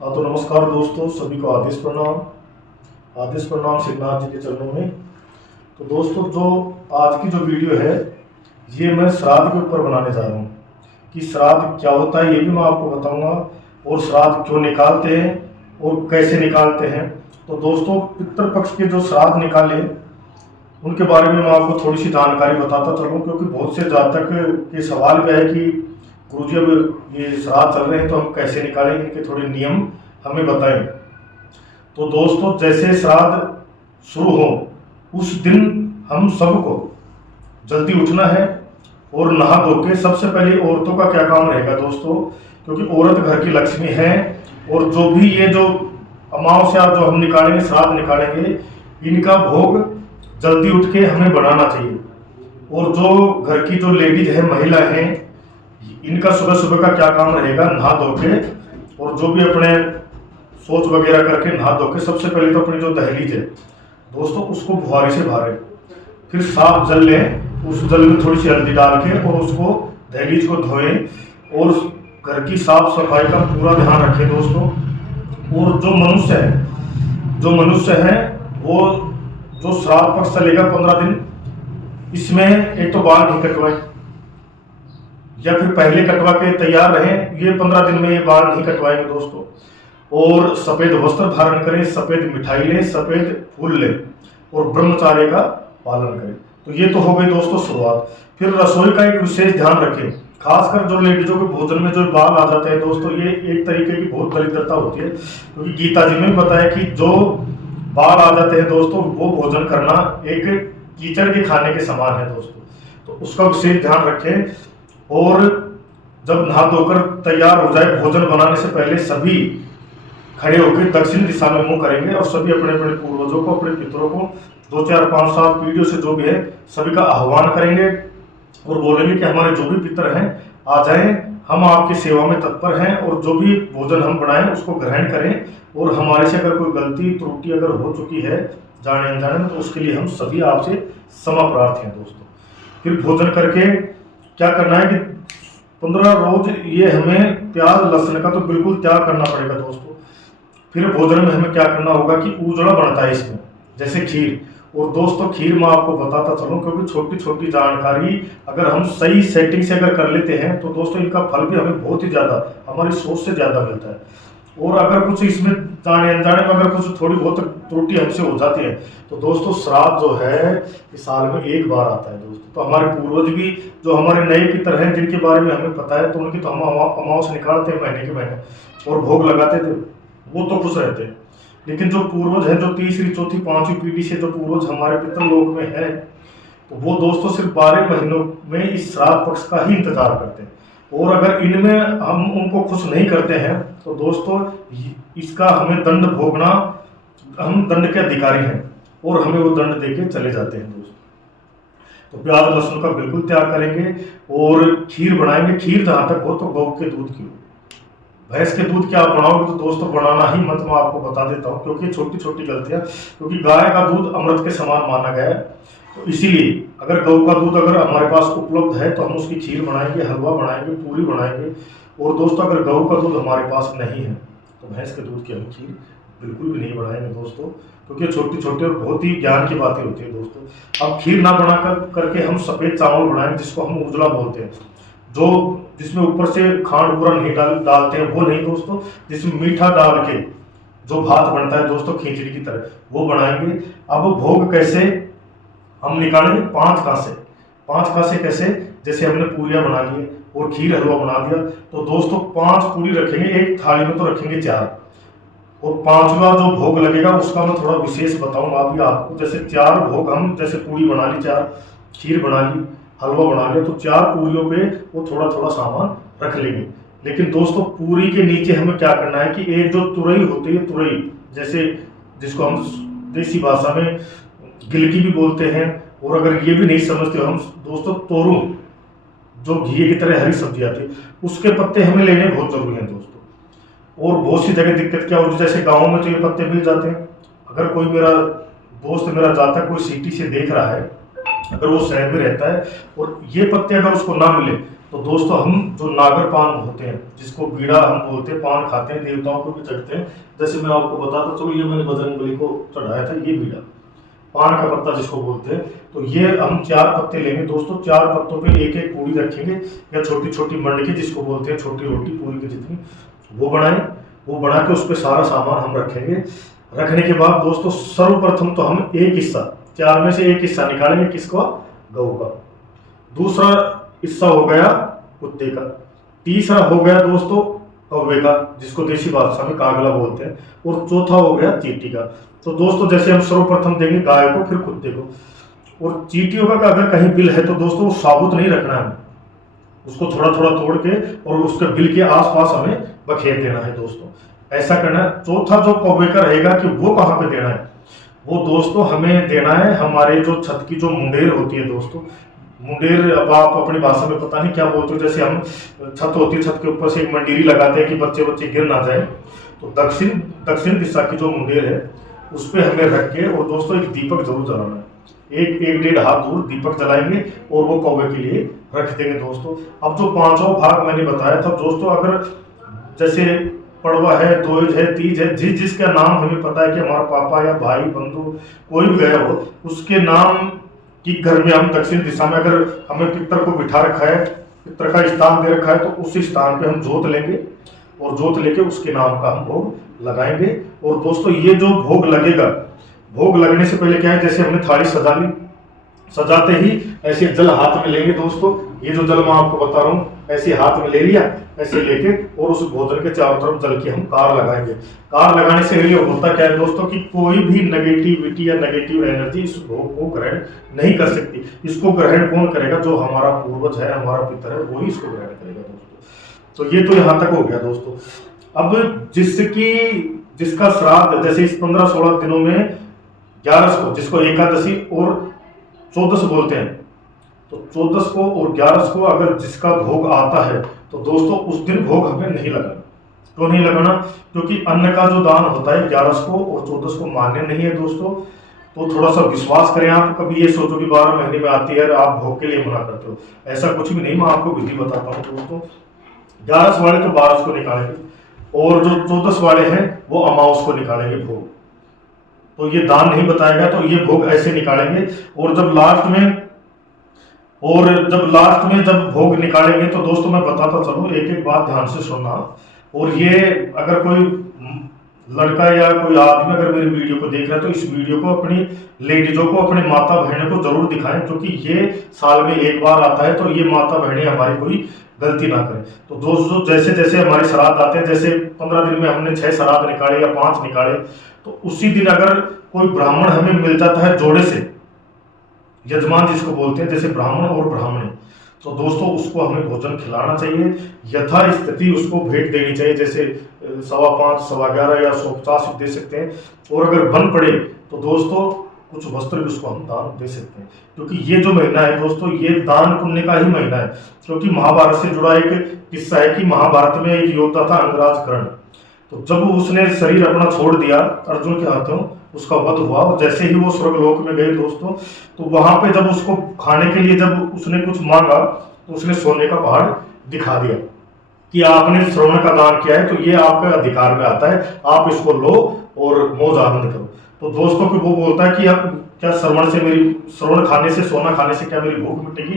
हाँ तो नमस्कार दोस्तों, सभी को आदेश प्रणाम श्रीनाथ जी के चरणों में। तो दोस्तों, जो आज की जो वीडियो है ये मैं श्राद्ध के ऊपर बनाने जा रहा हूँ कि श्राद्ध क्या होता है ये भी मैं आपको बताऊंगा, और श्राद्ध क्यों निकालते हैं और कैसे निकालते हैं। तो दोस्तों, पितृपक्ष के जो श्राद्ध निकाले उनके बारे में मैं आपको थोड़ी सी जानकारी बताता चलूँ, क्योंकि बहुत से जातक के सवाल भी है कि गुरुजी अब ये श्राद्ध चल रहे हैं तो हम कैसे निकालेंगे, इनके थोड़े नियम हमें बताएं। तो दोस्तों, जैसे श्राद्ध शुरू हो उस दिन हम सबको जल्दी उठना है और नहा धो के, सबसे पहले औरतों का क्या काम रहेगा दोस्तों, क्योंकि औरत घर की लक्ष्मी है, और जो भी ये जो अमावस्या जो हम निकालेंगे, श्राद्ध निकालेंगे, इनका भोग जल्दी उठ के हमें बनाना चाहिए। और जो घर की जो लेडीज है, महिला हैं, इनका सुबह सुबह का क्या काम रहेगा, नहा धो के और जो भी अपने सोच वगैरह करके नहा धो के सबसे पहले तो अपनी जो दहलीज है दोस्तों उसको बुहारी से भरें, फिर साफ जल लें, उस जल में थोड़ी सी हल्दी डाल के और उसको दहलीज को धोएं और घर की साफ सफाई का पूरा ध्यान रखें दोस्तों। और जो मनुष्य है वो जो श्राद्ध पक्ष चलेगा 15 दिन, इसमें एक तो बाल नहीं कटवाएं, या फिर पहले कटवा के तैयार रहें, ये 15 दिन में ये बाल नहीं कटवाएंगे दोस्तों। और सफेद वस्त्र धारण करें, सफेद मिठाई लें, सफेद फूल लें और ब्रह्मचार्य का पालन करें। तो ये तो हो गई दोस्तों शुरुआत। फिर रसोई का एक विशेष ध्यान रखें, खासकर जो लेडीजों के भोजन में जो बाल आ जाते हैं दोस्तों, ये एक तरीके की बहुत दरिद्रता होती है, क्योंकि गीता जी में भी बताया कि जो बाल आ जाते हैं दोस्तों वो भोजन करना एक कीचड़ के खाने के समान है दोस्तों। तो उसका विशेष ध्यान रखें। और जब नहा धोकर तैयार हो जाए, भोजन बनाने से पहले सभी खड़े होकर दक्षिण दिशा में मुंह करेंगे और सभी अपने अपने पूर्वजों को, अपने पितरों को, 2 4 5 7 पीढ़ियों से जो भी है सभी का आह्वान करेंगे और बोलेंगे कि हमारे जो भी पितर हैं आ जाएं, हम आपकी सेवा में तत्पर हैं, और जो भी भोजन हम बनाएं उसको ग्रहण करें, और हमारे से अगर कोई गलती त्रुटि अगर हो चुकी है जाने अनजाने में, तो उसके लिए हम सभी आपसे क्षमा प्रार्थी हैं दोस्तों। फिर भोजन करके क्या करना है कि 15 रोज ये हमें प्याज लहसुन का तो बिल्कुल त्याग करना पड़ेगा दोस्तों। फिर भोजन में हमें क्या करना होगा कि उजड़ा बनता है इसमें, जैसे खीर। और दोस्तों, खीर मैं आपको बताता चलूं, क्योंकि छोटी छोटी जानकारी अगर हम सही सेटिंग से अगर कर लेते हैं तो दोस्तों इनका फल भी हमें बहुत ही ज़्यादा, हमारी सोच से ज़्यादा मिलता है। और अगर कुछ इसमें जाने अनजाने में अगर कुछ थोड़ी बहुत त्रुटि हमसे हो जाती है तो दोस्तों श्राद्ध जो है इस साल में एक बार आता है दोस्तों। तो हमारे पूर्वज भी जो हमारे नए पितर हैं जिनके बारे में हमें पता है, तो उनकी तो हम अमावस निकालते हैं महीने के महीने और भोग लगाते थे, वो तो खुश रहते हैं। लेकिन जो पूर्वज हैं, जो तीसरी चौथी पांचवी पीढ़ी से जो पूर्वज हमारे पितृलोक में है, तो वो दोस्तों सिर्फ 12 महीनों में इस श्राद्ध पक्ष का ही इंतजार करते हैं। और अगर इनमें हम उनको खुश नहीं करते हैं तो दोस्तों इसका हमें दंड भोगना, हम दंड के अधिकारी हैं और हमें वो दंड देके चले जाते हैं दोस्तों। तो प्याज लहसुन का बिल्कुल त्याग करेंगे और खीर बनाएंगे। खीर जहां तक हो तो गौ के दूध की हो, भैंस के दूध की आप बनाओगे तो दोस्तों बनाना ही मत, मैं आपको बता देता हूँ, क्योंकि छोटी छोटी गलतियां, क्योंकि गाय का दूध अमृत के समान माना गया है, तो इसीलिए अगर गौ का दूध अगर हमारे पास उपलब्ध है तो हम उसकी खीर बनाएंगे, हलवा बनाएंगे, पूरी बनाएंगे। और दोस्तों अगर गौ का दूध हमारे पास नहीं है तो भैंस के दूध की हम खीर बिल्कुल भी नहीं बनाएंगे दोस्तों, क्योंकि छोटी छोटी और बहुत ही ज्ञान की बातें होती है दोस्तों। अब खीर ना बना करके हम सफ़ेद चावल बनाएंगे, जिसको हम उजला बोलते हैं, जो जिसमें ऊपर से खांड पूरा नहीं डालते हैं, वो नहीं दोस्तों, जिसमें मीठा डाल के जो भात बनता है दोस्तों खिचड़ी की तरह, वो बनाएंगे। अब भोग कैसे हम निकालेंगे, 5 कासे। 5 कासे कैसे, जैसे हमने पूरियां बना लिए और खीर हलवा बना दिया, तो दोस्तों 5 पूरी रखेंगे, एक थाली में तो रखेंगे 4, और 5वां जो भोग लगेगा उसका मैं थोड़ा विशेष बताऊंगा अभी आपको। जैसे 4 भोग हम, जैसे पूरी बना ली 4, खीर बना ली, हलवा बना लिया, तो 4 पूरियों पे वो थोड़ा थोड़ा सामान रख लेंगे। लेकिन दोस्तों पूरी के नीचे हमें क्या करना है कि एक जो तुरई होती है, तुरई जैसे जिसको हम देसी भाषा में गिलकी भी बोलते हैं, और अगर ये भी नहीं समझते हम दोस्तों, तोरू जो घी की तरह हरी सब्जी आती है, उसके पत्ते हमें लेने बहुत जरूरी हैं दोस्तों। और बहुत सी जगह दिक्कत क्या होती है, जैसे गाँव में तो ये पत्ते मिल जाते हैं, अगर कोई मेरा दोस्त मेरा जाता कोई सिटी से देख रहा है, अगर वो शहर में रहता है और ये पत्ते अगर उसको ना मिले तो दोस्तों हम जो नागर पान होते हैं, जिसको बीड़ा हम बोलते हैं, पान खाते हैं, देवताओं को भी चढ़ते हैं। जैसे मैं आपको बताता चलो, ये मैंने बजरंगबली को चढ़ाया था, ये बीड़ा पान का पत्ता जिसको बोलते हैं। तो ये हम 4 पत्ते लेंगे दोस्तों, 4 पत्तों पे एक एक पूरी रखेंगे, या छोटी छोटी मंडकी जिसको बोलते हैं, छोटी रोटी पूरी की जितनी, वो बनाएं। वो बना के उस पर सारा सामान हम रखेंगे। रखने के बाद दोस्तों सर्वप्रथम तो हम एक हिस्सा, 4 में से एक हिस्सा निकालेंगे, किसका? गऊ का। दूसरा हिस्सा हो गया कुत्ते का। तीसरा हो गया दोस्तों कौवे का, जिसको देसी भाषा में कागला बोलते हैं। और चौथा हो गया चींटी का। तो दोस्तों जैसे हम सर्वप्रथम देंगे गाय को, फिर कुत्ते को। और चींटियों का अगर कहीं बिल है तो दोस्तों वो साबुत नहीं रखना है, उसको थोड़ा थोड़ा तोड़ के और उसके बिल के आसपास हमें बखेर देना है दोस्तों, ऐसा करना है। चौथा जो कौवे का रहेगा कि वो कहाँ पे देना है, वो दोस्तों हमें देना है हमारे जो छत की जो मुंडेर होती है दोस्तों। मुंडेर अब आप अपनी भाषा में पता नहीं क्या बोलते हो, जैसे हम छत होती है, छत के ऊपर से एक मंडीरी लगाते हैं कि बच्चे बच्चे गिर ना जाए। तो दक्षिण दिशा की जो मुंडेर है उस पर हमें रख के, और दोस्तों एक दीपक जरूर जलाना है, एक 1-1.5 हाथ दूर दीपक जलाएंगे और वो कौवे के लिए रख देंगे दोस्तों। अब जो 5वां भाग मैंने बताया था दोस्तों, अगर जैसे पड़वा है, दोज है, तीज है, जिसका नाम हमें पता है कि हमारा पापा या भाई बंधु कोई भी गया हो, उसके नाम की घर में हम दक्षिण दिशा में अगर हमें पितर को बिठा रखा है, पितर का स्थान दे रखा है, तो उस स्थान पे हम जोत लेंगे और जोत लेके उसके नाम का हम भोग लगाएंगे। और दोस्तों ये जो भोग लगेगा, भोग लगने से पहले क्या है, जैसे हमने थाली सजा ली, सजाते ही ऐसे जल हाथ में लेंगे दोस्तों। ये जो जल मैं आपको बता रहा हूँ, ऐसे हाथ में ले लिया, ऐसे लेके, और उस भोजन के चारों तरफ जल की हम कार लगाएंगे। कार लगाने से ये होता क्या है दोस्तों कि कोई भी नेगेटिविटी या नेगेटिव एनर्जी इस भोग को ग्रहण नहीं कर सकती। इसको ग्रहण कौन करेगा? जो हमारा पूर्वज है, हमारा पितर है, वही इसको ग्रहण करेगा दोस्तों। तो ये तो यहाँ तक हो गया दोस्तों। अब जिसका श्राद्ध, जैसे इस 15-16 दिनों में 11 को, जिसको एकादशी और 14 बोलते हैं, तो 14 को और 11 को अगर जिसका भोग आता है, तो दोस्तों उस दिन भोग हमें नहीं लगाना। क्यों नहीं लगाना? क्योंकि अन्न का जो दान होता है 11 को और 14 को मान्य नहीं है दोस्तों। तो थोड़ा सा विश्वास करें आप, कभी ये सोचो कि 12 महीने में आती है आप भोग के लिए मना करते हो, ऐसा कुछ भी नहीं। मैं आपको विधि बताता हूँ दोस्तों। 11 वाले तो 12 को निकालेंगे, और जो 14 वाले हैं वो अमावस को निकालेंगे भोग। तो ये दान नहीं बताएगा, तो ये भोग ऐसे निकालेंगे। और जब लास्ट में जब भोग निकालेंगे, तो दोस्तों मैं बताता चलूं, एक एक बात ध्यान से सुनना। और ये अगर कोई लड़का या कोई आदमी अगर मेरी वीडियो को देख रहा है, तो इस वीडियो को अपनी लेडीजों को, अपनी माता बहनों को जरूर दिखाएं, क्योंकि ये साल में एक बार आता है। तो ये माता बहनें हमारी कोई गलती ना करें। तो दोस्तों जैसे जैसे हमारे श्राद्ध आते हैं, जैसे 15 दिन में हमने 6 श्राद्ध निकाले या 5 निकाले, तो उसी दिन अगर कोई ब्राह्मण हमें मिल जाता है जोड़े से, यजमान जिसको बोलते हैं, जैसे ब्राह्मण और ब्राह्मणी, तो दोस्तों उसको हमें भोजन खिलाना चाहिए। यथा स्थिति उसको भेंट देनी चाहिए, जैसे 5.25, 11.25 या 150 दे सकते हैं। और अगर बन पड़े तो दोस्तों कुछ वस्त्र भी उसको हम दान दे सकते हैं, क्योंकि ये जो महीना है दोस्तों, ये दान पुण्य का ही महीना है। क्योंकि महाभारत से जुड़ा एक किस्सा है कि महाभारत में एक योद्धा था अंगराज कर्ण। तो जब उसने शरीर अपना छोड़ दिया अर्जुन के हाथों, उसका वध हुआ, और जैसे ही वो स्वर्गलोक में गए दोस्तों, तो वहां पे जब उसको खाने के लिए जब उसने कुछ मांगा, तो उसने सोने का पहाड़ दिखा दिया कि आपने श्रवण का दान किया है, तो ये आपका अधिकार में आता है, आप इसको लो और मौज आनंद करो। तो दोस्तों को वो बोलता है कि आप क्या श्रवण खाने से, सोना खाने से क्या मेरी भूख मिटेगी?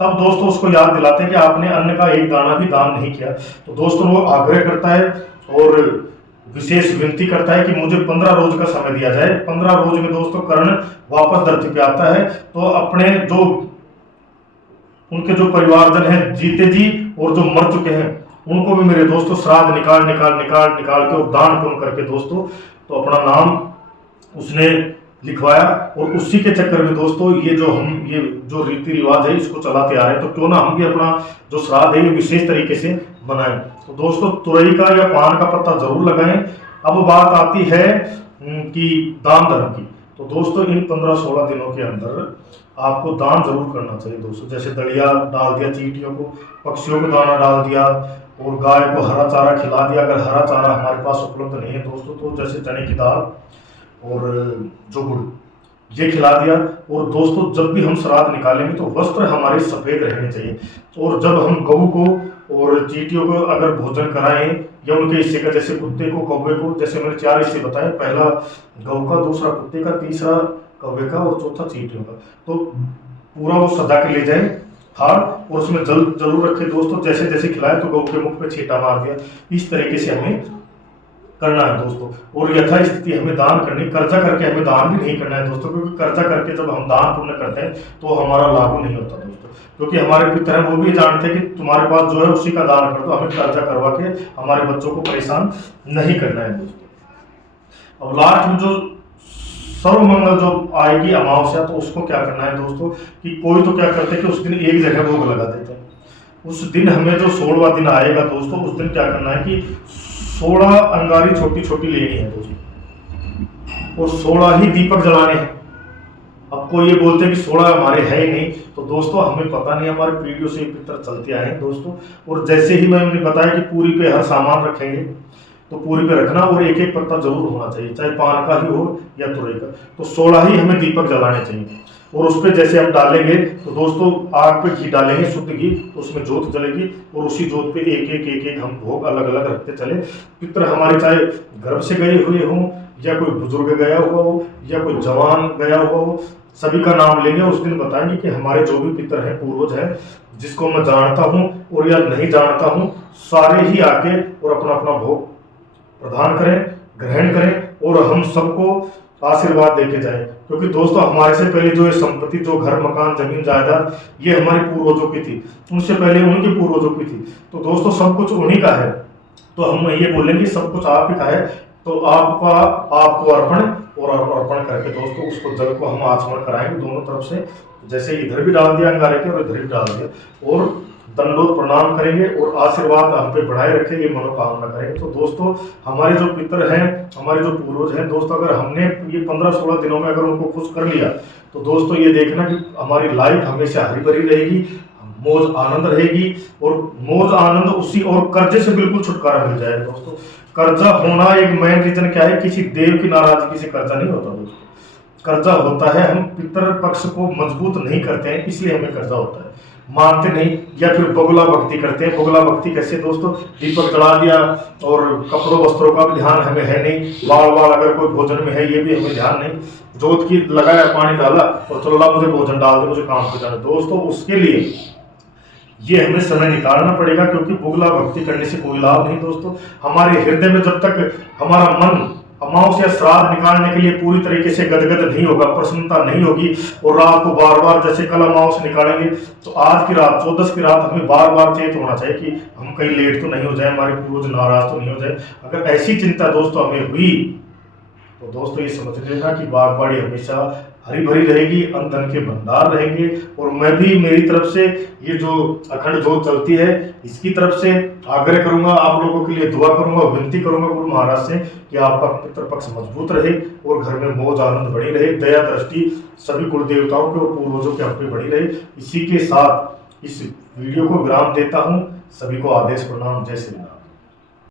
तब दोस्तों उसको याद दिलाते हैं कि आपने अन्न का एक दाना भी दान नहीं किया। तो दोस्तों वो आग्रह करता है और विशेष विनती करता है कि मुझे 15 रोज का समय दिया जाए। 15 रोज में दोस्तों कर्ण वापस धरती पे आता है, तो अपने जो उनके जो परिवारजन हैं, जीते जी और जो मर चुके हैं, उनको भी मेरे दोस्तों श्राद्ध निकाल के और दान पुण्य करके दोस्तों, तो अपना नाम उसने लिखवाया। और उसी के चक्कर में दोस्तों ये जो रीति रिवाज है इसको चलाते आ रहे हैं। तो क्यों ना हम भी अपना जो श्राद्ध है ये विशेष तरीके से बनाएं। तो दोस्तों तुरई का या पान का पत्ता जरूर लगाएं। अब बात आती है कि दान धर्म की। तो दोस्तों इन 15-16 दिनों के अंदर आपको दान जरूर करना चाहिए दोस्तों। जैसे दलिया डाल दिया चींटियों को, पक्षियों को दाना डाल दिया, और गाय को हरा चारा खिला दिया। अगर हरा चारा हमारे पास उपलब्ध नहीं है दोस्तों, तो जैसे चने की दाल और जो गुड़, ये खिला दिया। और दोस्तों जब भी हम श्राद्ध निकालेंगे तो वस्त्र हमारे सफ़ेद रहने चाहिए। और जब हम गऊ को और चींटियों को अगर भोजन कराएं या उनके हिस्से का, जैसे कुत्ते को कौवे को, जैसे मैंने 4 हिस्से बताए, पहला गऊ का, दूसरा कुत्ते का, तीसरा कौवे का और चौथा चींटियों का, तो पूरा वो सजा के ले जाए थाल और उसमें जल जरूर रखे दोस्तों। जैसे जैसे खिलाए तो गऊ के मुख पे छींटा मार दिया। इस तरीके से हमें करना है दोस्तों। और यथास्थिति हमें दान करनी, कर्जा करके हमें दान भी नहीं करना है दोस्तों, क्योंकि कर्जा करके जब हम दान पुण्य करते हैं तो हमारा लागू नहीं होता दोस्तों। क्योंकि हमारे पितर हैं, वो भी जानते हैं कि तुम्हारे पास जो है उसी का दान कर दो, हमें कर्जा करवा के हमारे बच्चों को परेशान नहीं करना है दोस्तों। अब लास्ट में जो सर्वमंगल जो आएगी अमावस्या, तो उसको क्या करना है दोस्तों कि कोई तो क्या करते हैं कि उस दिन एक जगह भोग लगा देते हैं। उस दिन हमें जो 16वां दिन आएगा दोस्तों, उस दिन क्या करना है कि 16 अंगारी छोटी छोटी लेनी है दोस्तों और 16 ही दीपक जलाने हैं। अब कोई ये बोलते हैं कि 16 हमारे है ही नहीं, तो दोस्तों हमें पता नहीं, हमारे पीढ़ियों से पितर चलते आए हैं दोस्तों। और जैसे ही मैंने बताया कि पूरी पे हर सामान रखेंगे, तो पूरी पे रखना और एक एक पत्ता जरूर होना चाहिए, चाहे पान का ही हो या तुरई का। तो 16 ही हमें दीपक जलाने चाहिए। और उस पर जैसे हम डालेंगे तो दोस्तों आग पे घी डालेंगे, शुद्ध घी, तो उसमें जोत जलेगी और उसी जोत पे एक एक हम भोग अलग अलग रखते चले। पितर हमारे चाहे गर्भ से गए हुए हों या कोई बुजुर्ग गया हुआ हो या कोई जवान गया हुआ हो, सभी का नाम लेंगे। उस दिन बताएंगे कि हमारे जो भी पितर हैं, पूर्वज हैं, जिसको मैं जानता हूँ और या नहीं जानता हूँ, सारे ही आके और अपना अपना भोग प्रदान करें, ग्रहण करें और हम सबको आशीर्वाद देके जाएं। क्योंकि दोस्तों हमारे से पहले जो ये संपत्ति, जो घर मकान जमीन जायदाद, ये हमारे पूर्वजों की थी, उनसे पहले उनके पूर्वजों की थी। तो दोस्तों सब कुछ उन्हीं का है। तो हम ये बोलेंगे सब कुछ आप ही का है, तो आपको अर्पण और अर्पण करके दोस्तों उसको जल को हम आचमन कराएंगे दोनों तरफ से। जैसे इधर भी डाल दिया अंगारे के और इधर भी डाल दिया, और दंडोत प्रणाम करेंगे और आशीर्वाद हम पे बढ़ाए रखें, ये मनोकामना करेंगे। तो दोस्तों हमारे जो पितर हैं, हमारे जो पूर्वज हैं दोस्तों, अगर हमने ये 15-16 दिनों में अगर उनको खुश कर लिया, तो दोस्तों ये देखना कि हमारी लाइफ हमेशा हरी भरी रहेगी, मौज आनंद रहेगी। और मौज आनंद उसी, और कर्जे से बिल्कुल छुटकारा मिल जाएगा दोस्तों। कर्जा होना एक मेन रीजन क्या है, किसी देव की नाराजगी से कर्जा नहीं होता दोस्तों। कर्जा होता है हम पितर पक्ष को मजबूत नहीं करते हैं, इसलिए हमें कर्जा होता है, मानते नहीं, या फिर बगुला भक्ति करते हैं। बगुला भक्ति कैसे दोस्तों, दीपक जला दिया और कपड़ों वस्त्रों का भी ध्यान हमें है नहीं, बाल बाल अगर कोई भोजन में है ये भी हमें ध्यान नहीं, जोत की लगाया, पानी डाला और चलो ला मुझे भोजन डाल दे, मुझे काम पे जाना। दोस्तों उसके लिए ये हमें समय निकालना पड़ेगा, क्योंकि बुगला भक्ति करने से कोई लाभ नहीं दोस्तों। हमारे हृदय में जब तक हमारा मन अमावस्या श्राद्ध निकालने के लिए पूरी तरीके से गदगद नहीं होगा, प्रसन्नता नहीं होगी, और रात को बार बार, जैसे कल अमावस्या निकालेंगे तो आज की रात 14 की रात हमें बार बार चेत होना चाहिए कि हम कहीं लेट तो नहीं हो जाए, हमारे पूर्वज नाराज तो नहीं हो जाए। अगर ऐसी चिंता दोस्तों हमें हुई तो दोस्तों ये समझ लेना कि बागबाड़ी हमेशा हरी भरी रहेगी, अन्न धन के भंडार रहेंगे। और मैं भी मेरी तरफ से ये जो अखंड जोत चलती है इसकी तरफ से आग्रह करूंगा, आप लोगों के लिए दुआ करूंगा, विनती करूंगा गुरु महाराज से कि आपका पितृपक्ष मजबूत रहे और घर में मौज आनंद बनी रहे, दया दृष्टि सभी कुल देवताओं के और पूर्वजों के हम पे बनी रहे। इसी के साथ इस वीडियो को विराम देता हूँ। सभी को आदेश प्रणाम, जय श्री राम।